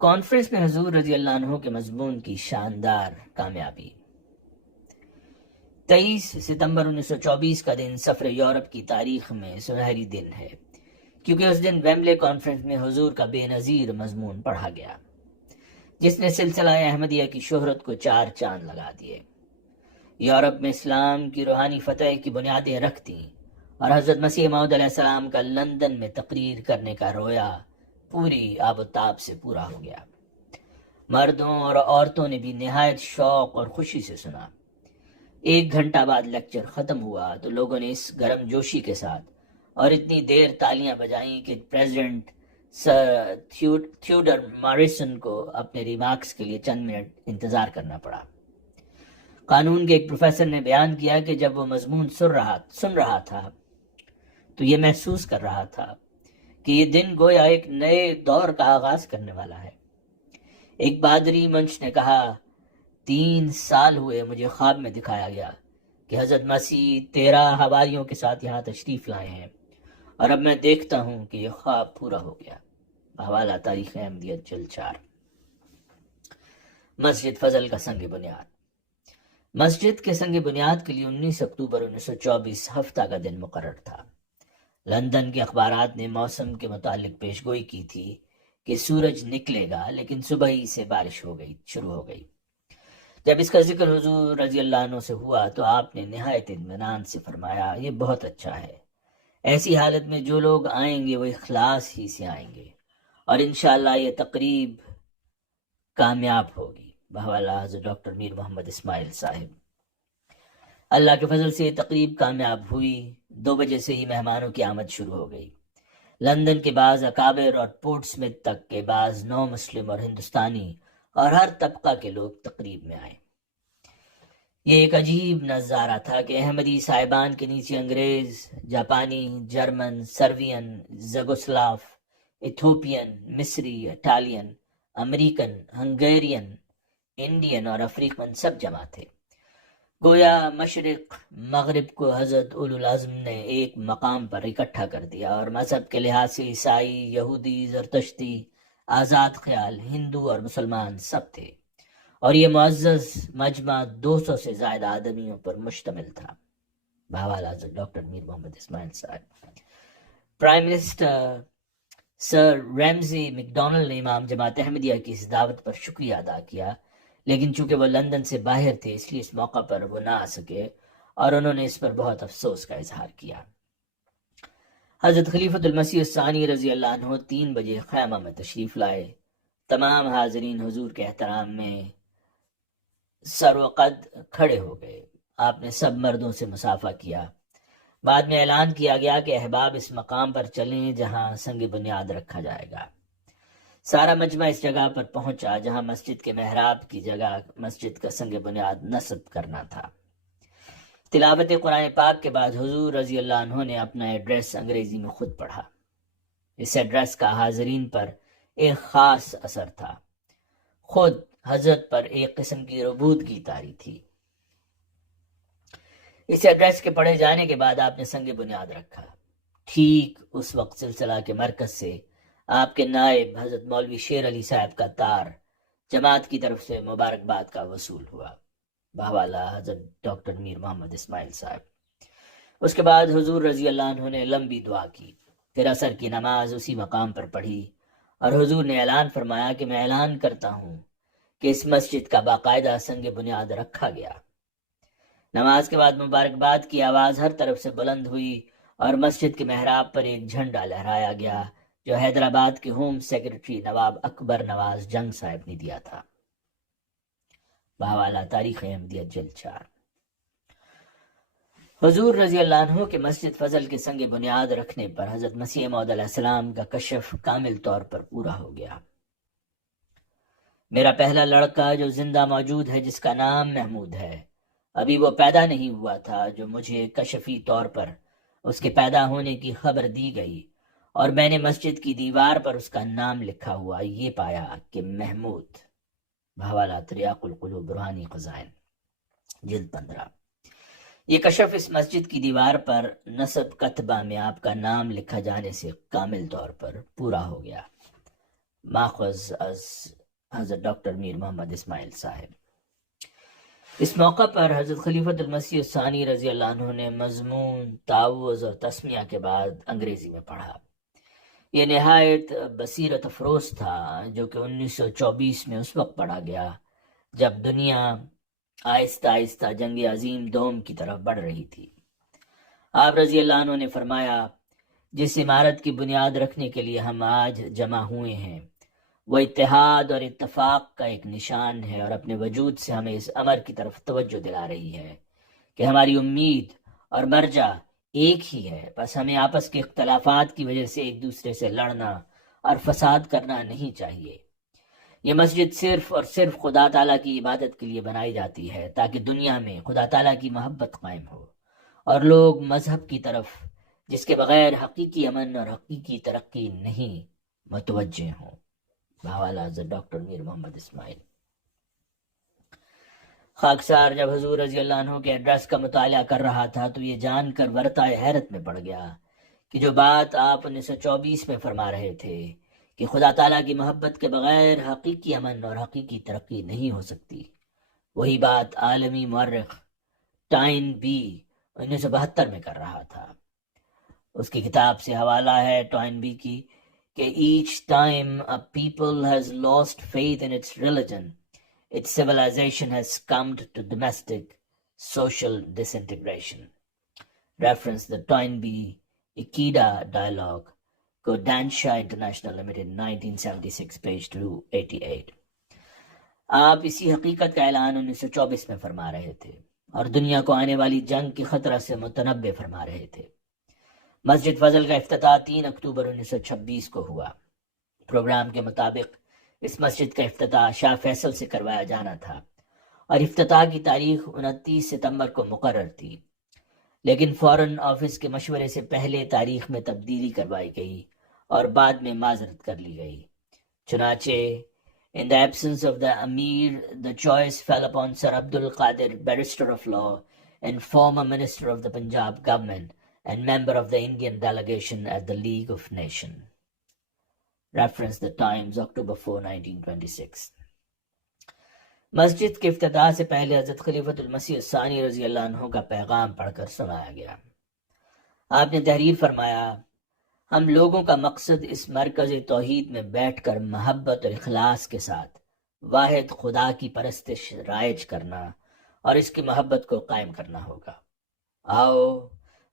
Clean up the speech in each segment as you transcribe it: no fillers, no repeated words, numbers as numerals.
Conference میں حضور رضی اللہ عنہ کے مضمون کی شاندار کامیابی۔ 23 ستمبر 1924 کا دن سفر یورپ کی تاریخ میں سنہری دن ہے، کیونکہ اس دن ویمبلے کانفرنس میں حضور کا بے نظیر مضمون پڑھا گیا، جس نے سلسلہ احمدیہ کی شہرت کو چار چاند لگا دیے۔ یورپ میں اسلام کی روحانی فتح کی بنیادیں رکھ دیں، اور حضرت مسیح موعود علیہ السلام کا لندن میں تقریر کرنے کا رویا پوری آب و تاب سے پورا ہو گیا۔ مردوں اور عورتوں نے بھی نہایت شوق اور خوشی سے سنا۔ 1 گھنٹہ بعد لیکچر ختم ہوا تو لوگوں نے اس گرم جوشی کے ساتھ اور اتنی دیر تالیاں بجائیں کہ پریزیڈنٹ سر تھیوڈر ماریسن کو اپنے ریمارکس کے لیے چند منٹ انتظار کرنا پڑا۔ قانون کے ایک پروفیسر نے بیان کیا کہ جب وہ مضمون سن رہا تھا تو یہ محسوس کر رہا تھا کہ یہ دن گویا ایک نئے دور کا آغاز کرنے والا ہے۔ ایک بادری منش نے کہا، 3 سال ہوئے مجھے خواب میں دکھایا گیا کہ حضرت مسیح 13 حواریوں کے ساتھ یہاں تشریف لائے ہیں، اور اب میں دیکھتا ہوں کہ یہ خواب پورا ہو گیا۔ حوالہ تاریخ احمدیت جلد 4۔ مسجد فضل کا سنگ بنیاد۔ مسجد کے سنگ بنیاد کے لیے 19 اکتوبر 1924 ہفتہ کا دن مقرر تھا۔ لندن کے اخبارات نے موسم کے متعلق پیشگوئی کی تھی کہ سورج نکلے گا، لیکن صبح ہی سے بارش شروع ہو گئی۔ جب اس کا ذکر حضور رضی اللہ عنہ سے ہوا تو آپ نے نہایت اطمینان سے فرمایا، یہ بہت اچھا ہے۔ ایسی حالت میں جو لوگ آئیں گے وہ اخلاص ہی سے آئیں گے، اور انشاءاللہ یہ تقریب کامیاب ہوگی۔ بحوالہ حضرت ڈاکٹر میر محمد اسماعیل صاحب۔ اللہ کے فضل سے یہ تقریب کامیاب ہوئی۔ 2 بجے سے ہی مہمانوں کی آمد شروع ہو گئی۔ لندن کے بعض اکابر اور پورٹ سمتھ تک کے بعض نو مسلم اور ہندوستانی اور ہر طبقہ کے لوگ تقریب میں آئے۔ یہ ایک عجیب نظارہ تھا کہ احمدی صاحبان کے نیچے انگریز، جاپانی، جرمن، سروین، زگوسلاف، ایتھوپین، مصری، اٹالین، امریکن، ہنگیرین، انڈین اور افریقن سب جمع تھے۔ گویا مشرق مغرب کو حضرت اولو العزم نے ایک مقام پر اکٹھا کر دیا، اور مذہب کے لحاظ سے عیسائی، یہودی، زرتشتی، آزاد خیال، ہندو اور مسلمان سب تھے، اور یہ معزز مجمع 200 سے زائد آدمیوں پر مشتمل تھا۔ بحوالہ حضرت ڈاکٹر میر محمد اسماعیل صاحب۔ پرائم منسٹر سر ریمزی میکڈونلڈ نے امام جماعت احمدیہ کی اس دعوت پر شکریہ ادا کیا، لیکن چونکہ وہ لندن سے باہر تھے اس لیے اس موقع پر وہ نہ آ سکے، اور انہوں نے اس پر بہت افسوس کا اظہار کیا۔ حضرت خلیفۃ المسیح الثانی رضی اللہ عنہ 3 بجے خیمہ میں تشریف لائے۔ تمام حاضرین حضور کے احترام میں سر و قد کھڑے ہو گئے۔ آپ نے سب مردوں سے مصافحہ کیا۔ بعد میں اعلان کیا گیا کہ احباب اس مقام پر چلیں جہاں سنگ بنیاد رکھا جائے گا۔ سارا مجمع اس جگہ پر پہنچا جہاں مسجد کے محراب کی جگہ مسجد کا سنگ بنیاد نصب کرنا تھا۔ تلاوت قرآن پاک کے بعد حضور رضی اللہ عنہ نے اپنا ایڈریس انگریزی میں خود پڑھا۔ اس ایڈریس کا حاضرین پر ایک خاص اثر تھا۔ خود حضرت پر ایک قسم کی ربودگی طاری تھی۔ اس ایڈریس کے پڑھے جانے کے بعد آپ نے سنگ بنیاد رکھا۔ ٹھیک اس وقت سلسلہ کے مرکز سے آپ کے نائب حضرت مولوی شیر علی صاحب کا تار جماعت کی طرف سے مبارکباد کا وصول ہوا۔ بحوالہ حضرت ڈاکٹر میر محمد اسماعیل صاحب۔ اس کے بعد حضور رضی اللہ عنہ نے لمبی دعا کی، پھر عصر کی نماز اسی مقام پر پڑھی، اور حضور نے اعلان فرمایا کہ میں اعلان کرتا ہوں کہ اس مسجد کا باقاعدہ سنگ بنیاد رکھا گیا۔ نماز کے بعد مبارکباد کی آواز ہر طرف سے بلند ہوئی، اور مسجد کے محراب پر ایک جھنڈا لہرایا گیا جو حیدرآباد کے ہوم سیکرٹری نواب اکبر نواز جنگ صاحب نے دیا تھا۔ بحوالہ تاریخ احمدیت جلد 4۔ حضور رضی اللہ عنہ کے مسجد فضل کے سنگ بنیاد رکھنے پر حضرت مسیح موعود علیہ السلام کا کشف کامل طور پر پورا ہو گیا۔ میرا پہلا لڑکا جو زندہ موجود ہے جس کا نام محمود ہے، ابھی وہ پیدا نہیں ہوا تھا جو مجھے کشفی طور پر اس کے پیدا ہونے کی خبر دی گئی، اور میں نے مسجد کی دیوار پر اس کا نام لکھا ہوا یہ پایا کہ محمود۔ بحوالہ تریاق القلوب روحانی خزائن جلد 15۔ یہ کشف اس مسجد کی دیوار پر نصب کتبہ میں آپ کا نام لکھا جانے سے کامل طور پر پورا ہو گیا۔ ماخذ از حضرت ڈاکٹر میر محمد اسماعیل صاحب۔ اس موقع پر حضرت خلیفۃ المسیح الثانی رضی اللہ عنہ نے مضمون تعوذ اور تسمیہ کے بعد انگریزی میں پڑھا۔ یہ نہایت بصیرت افروز تھا جو کہ 1924 میں اس وقت پڑھا گیا جب دنیا آہستہ آہستہ جنگ عظیم دوم کی طرف بڑھ رہی تھی۔ آپ رضی اللہ عنہ نے فرمایا، جس عمارت کی بنیاد رکھنے کے لیے ہم آج جمع ہوئے ہیں وہ اتحاد اور اتفاق کا ایک نشان ہے، اور اپنے وجود سے ہمیں اس امر کی طرف توجہ دلا رہی ہے کہ ہماری امید اور مرجع ایک ہی ہے، بس ہمیں آپس کے اختلافات کی وجہ سے ایک دوسرے سے لڑنا اور فساد کرنا نہیں چاہیے۔ یہ مسجد صرف اور صرف خدا تعالیٰ کی عبادت کے لیے بنائی جاتی ہے تاکہ دنیا میں خدا تعالیٰ کی محبت قائم ہو اور لوگ مذہب کی طرف جس کے بغیر حقیقی امن اور حقیقی ترقی نہیں متوجہ ہوں۔ بحوالہ حضرت ڈاکٹر میر محمد اسماعیل۔ خاکسار جب حضور رضی اللہ عنہ کے ایڈریس کا مطالعہ کر رہا تھا تو یہ جان کر ورطہ حیرت میں پڑ گیا کہ جو بات آپ 1924 میں فرما رہے تھے کہ خدا تعالیٰ کی محبت کے بغیر حقیقی امن اور حقیقی ترقی نہیں ہو سکتی، وہی بات عالمی مورخ ٹائن بی 1972 میں کر رہا تھا۔ اس کی کتاب سے حوالہ ہے ٹائن بی کی کہ each time a people has lost faith in its religion, its civilization has succumbed to domestic social disintegration. Reference the Toynbee Ikeda dialogue, Kodansha International Limited, 1976, page 288۔ آپ اسی حقیقت کا اعلان 1924 میں فرما رہے تھے اور دنیا کو آنے والی جنگ کی خطرہ سے متنبع فرما رہے تھے۔ مسجد فضل کا افتتاح 3 اکتوبر 1926 کو ہوا۔ پروگرام کے مطابق اس مسجد کا افتتاح شاہ فیصل سے کروایا جانا تھا اور افتتاح کی تاریخ 29 ستمبر کو مقرر تھی، لیکن فوراً آفس کے مشورے سے پہلے تاریخ میں تبدیلی کروائی گئی اور بعد میں معذرت کر لی گئی۔ چنانچہ in the absence of the Amir, the choice fell upon Sir Abdul Qadir, barrister of law and former minister of the Punjab government and member of the Indian delegation at the League of Nations. Reference the Times, October 4, 1926۔ مسجد کے افتتاح سے پہلے حضرت خلیفۃ المسیح الثانی رضی اللہ عنہ کا پیغام پڑھ کر سنایا گیا۔ آپ نے تحریر فرمایا، ہم لوگوں کا مقصد اس مرکز توحید میں بیٹھ کر محبت اور اخلاص کے ساتھ واحد خدا کی پرستش رائج کرنا اور اس کی محبت کو قائم کرنا ہوگا۔ آؤ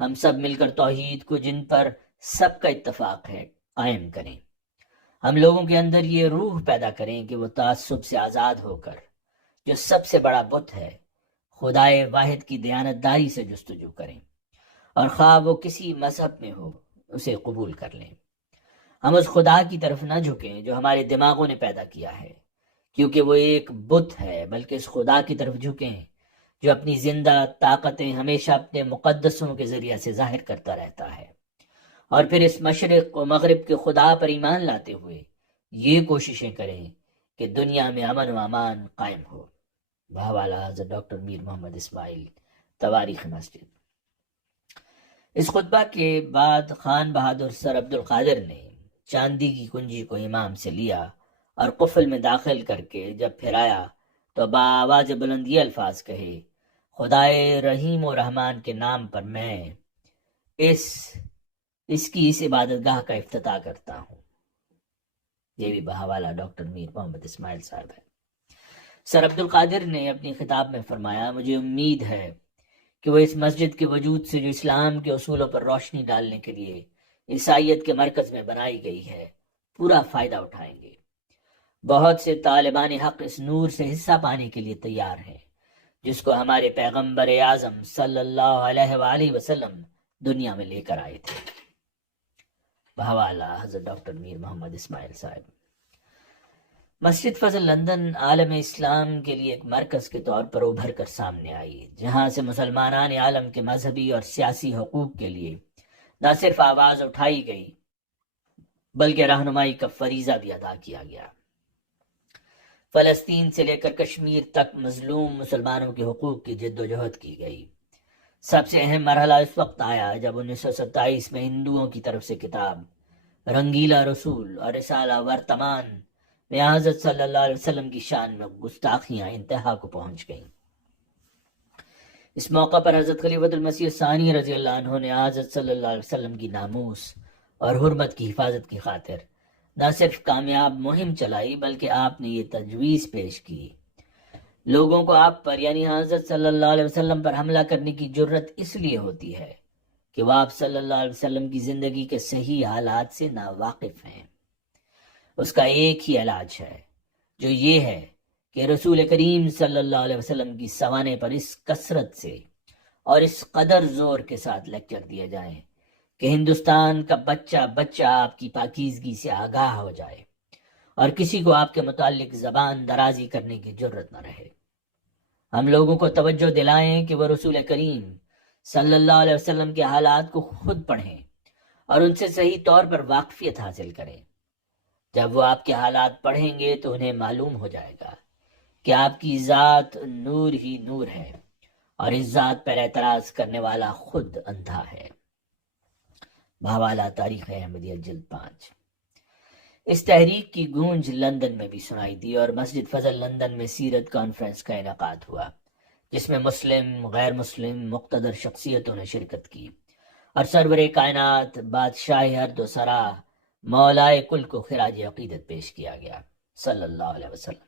ہم سب مل کر توحید کو، جن پر سب کا اتفاق ہے، قائم کریں۔ ہم لوگوں کے اندر یہ روح پیدا کریں کہ وہ تعصب سے آزاد ہو کر جو سب سے بڑا بت ہے خدائے واحد کی دیانتداری سے جستجو کریں، اور خواہ وہ کسی مذہب میں ہو اسے قبول کر لیں۔ ہم اس خدا کی طرف نہ جھکیں جو ہمارے دماغوں نے پیدا کیا ہے، کیونکہ وہ ایک بت ہے، بلکہ اس خدا کی طرف جھکیں جو اپنی زندہ طاقتیں ہمیشہ اپنے مقدسوں کے ذریعے سے ظاہر کرتا رہتا ہے، اور پھر اس مشرق و مغرب کے خدا پر ایمان لاتے ہوئے یہ کوششیں کریں کہ دنیا میں امن و امان قائم ہو۔ بحوالہ حضرت ڈاکٹر میر محمد اسماعیل، تواریخ مسجد۔ اس خطبہ کے بعد خان بہادر سر عبد القادر نے چاندی کی کنجی کو امام سے لیا اور قفل میں داخل کر کے جب پھرایا تو بآواز بلند یہ الفاظ کہے، خدائے رحیم و رحمان کے نام پر میں اس عبادت گاہ کا افتتاح کرتا ہوں۔ یہ بھی بحوالہ ڈاکٹر میر محمد اسماعیل صاحب ہے۔ سر عبد القادر نے اپنی خطاب میں فرمایا، مجھے امید ہے کہ وہ اس مسجد کے وجود سے جو اسلام کے اصولوں پر روشنی ڈالنے کے لیے عیسائیت کے مرکز میں بنائی گئی ہے پورا فائدہ اٹھائیں گے۔ بہت سے طالبان حق اس نور سے حصہ پانے کے لیے تیار ہیں جس کو ہمارے پیغمبر اعظم صلی اللہ علیہ وآلہ وسلم دنیا میں لے کر آئے تھے۔ بحوالہ حضرت ڈاکٹر میر محمد اسماعیل صاحب۔ مسجد فضل لندن عالم اسلام کے لیے ایک مرکز کے طور پر ابھر کر سامنے آئی، جہاں سے مسلمانان عالم کے مذہبی اور سیاسی حقوق کے لیے نہ صرف آواز اٹھائی گئی بلکہ رہنمائی کا فریضہ بھی ادا کیا گیا۔ فلسطین سے لے کر کشمیر تک مظلوم مسلمانوں کے حقوق کی جد و جہد کی گئی۔ سب سے اہم مرحلہ اس وقت آیا جب 1927 میں ہندوؤں کی طرف سے کتاب رنگیلا رسول اور رسالہ ورتمان میں حضرت صلی اللہ علیہ وسلم کی شان میں گستاخیاں انتہا کو پہنچ گئیں۔ اس موقع پر حضرت خلیفۃ المسیح ثانی رضی اللہ عنہ نے حضرت صلی اللہ علیہ وسلم کی ناموس اور حرمت کی حفاظت کی خاطر نہ صرف کامیاب مہم چلائی بلکہ آپ نے یہ تجویز پیش کی، لوگوں کو آپ پر یعنی حضرت صلی اللہ علیہ وسلم پر حملہ کرنے کی جرت اس لیے ہوتی ہے کہ وہ آپ صلی اللہ علیہ وسلم کی زندگی کے صحیح حالات سے ناواقف ہیں۔ اس کا ایک ہی علاج ہے، جو یہ ہے کہ رسول کریم صلی اللہ علیہ وسلم کی سوانے پر اس کثرت سے اور اس قدر زور کے ساتھ لیکچر دیے جائیں کہ ہندوستان کا بچہ بچہ آپ کی پاکیزگی سے آگاہ ہو جائے اور کسی کو آپ کے متعلق زبان درازی کرنے کی جرت نہ رہے۔ ہم لوگوں کو توجہ دلائیں کہ وہ رسول کریم صلی اللہ علیہ وسلم کے حالات کو خود پڑھیں اور ان سے صحیح طور پر واقفیت حاصل کریں۔ جب وہ آپ کے حالات پڑھیں گے تو انہیں معلوم ہو جائے گا کہ آپ کی ذات نور ہی نور ہے اور اس ذات پر اعتراض کرنے والا خود اندھا ہے۔ بحوالہ تاریخ احمدیہ جلد 5۔ اس تحریک کی گونج لندن میں بھی سنائی دی اور مسجد فضل لندن میں سیرت کانفرنس کا انعقاد ہوا، جس میں مسلم غیر مسلم مقتدر شخصیتوں نے شرکت کی اور سرور کائنات بادشاہ ارد و سرا مولائے کل کو خراج عقیدت پیش کیا گیا صلی اللہ علیہ وسلم۔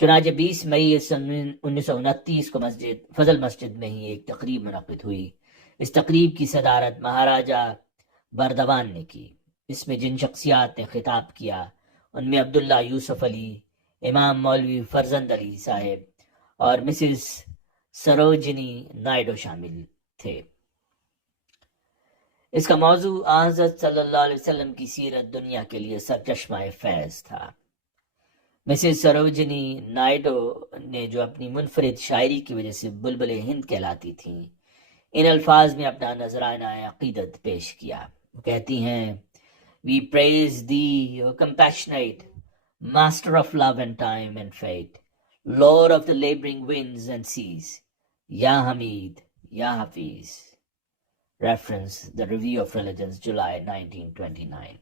چنانچہ 20 مئی 1929 کو فضل مسجد میں ہی ایک تقریب منعقد ہوئی۔ اس تقریب کی صدارت مہاراجہ بردوان نے کی۔ اس میں جن شخصیات نے خطاب کیا ان میں عبداللہ یوسف علی، امام مولوی فرزند علی صاحب اور مسز سروجنی نائیڈو شامل تھے۔ اس کا موضوع حضرت صلی اللہ علیہ وسلم کی سیرت دنیا کے لیے سرچشمہ فیض تھا۔ مسز سروجنی نائیڈو نے جو اپنی منفرد شاعری کی وجہ سے بلبل ہند کہلاتی تھیں، ان الفاظ میں اپنا نذرانہ عقیدت پیش کیا۔ وہ کہتی ہیں، We praise thee, O compassionate, master of love and time and fate, Lord of the laboring winds and seas, Ya Hamid, Ya Hafiz. Reference, The Review of Religions, July 1929.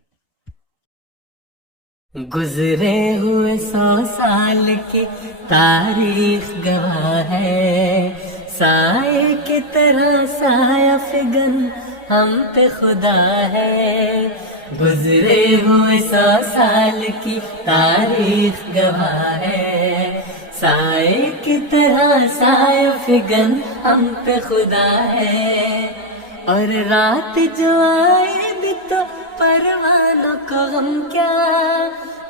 گزرے ہوئے 100 سال کی تاریخ گواہ ہے، سائے کی طرح سایہ فگن ہم پہ خدا ہے۔ گزرے ہوئے 100 سال کی تاریخ گواہ ہے، سائے کی طرح سایہ فگن ہم پہ خدا ہے۔ اور رات جو آئے بھی تو پروانوں کو غم کیا،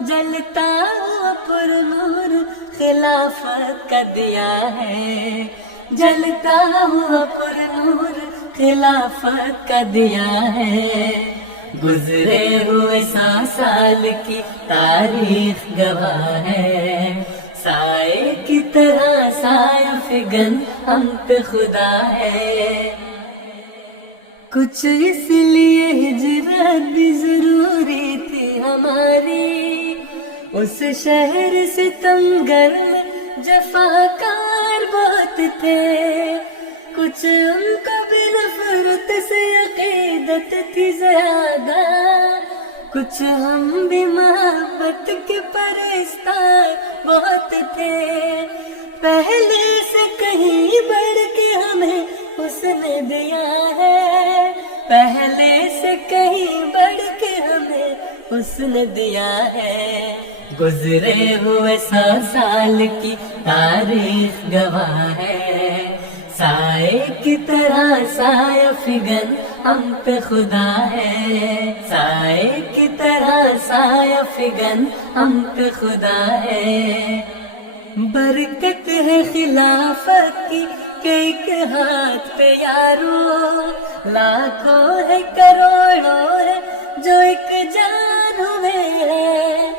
جلتا ہوا پر نور خلافت کا دیا ہے، جلتا ہوا پر نور خلافت کا دیا ہے۔ گزرے ہوئے 100 سال کی تاریخ گواہ ہے، سائے کی طرح سایہ فگن ہم پہ خدا ہے۔ کچھ اس لیے ہجرت بھی ضروری تھی ہماری، اس شہر سے تنگر میں جفاکار بہت تھے، کچھ ان کو بھی نفرت سے عقیدت تھی زیادہ، کچھ ہم بھی محبت کے پرستار بہت تھے، پہلے سے کہیں بڑھ کے ہمیں اس نے دیا ہے، پہلے سے کہیں بڑھ کے ہمیں اس نے دیا ہے۔ گزرے ہوئے 100 سال کی تاریخ گواہ ہے، سائے کی طرح سایہ فگن ہم پہ خدا ہے، سائے کی طرح سایہ فگن ہم پہ خدا ہے۔ برکت ہے خلافت کی کہ ایک ہاتھ پہ یارو، لاکھوں ہے کروڑوں ہے جو ایک جان ہوئے ہیں،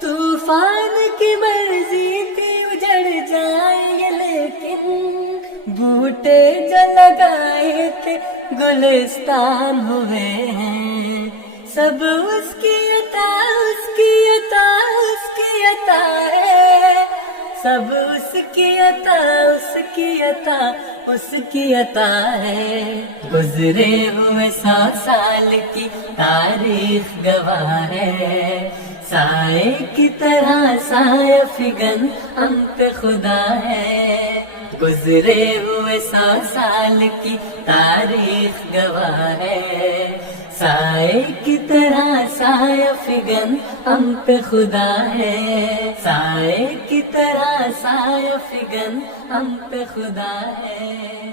طوفان کی مرضی تھی اجڑ جائیں گے لیکن بوٹے جو لگائے تھے گلستان ہوئے ہیں، سب اس کی عطا، اس کی عطا، اس کی عطا ہے، سب اس کی عطا، اس کی عطا، اس کی عطا ہے۔ گزرے ہوئے 100 سال کی تاریخ گواہ ہے، سائے کی طرح سایہ فگن ہم پہ خدا ہے، گزرے ہوئے 100 سال کی تاریخ گواہ ہے، سائے کی طرح سایہ فگن ہم پہ خدا ہے، سائے کی طرح سایہ فگن ہم پہ خدا ہے۔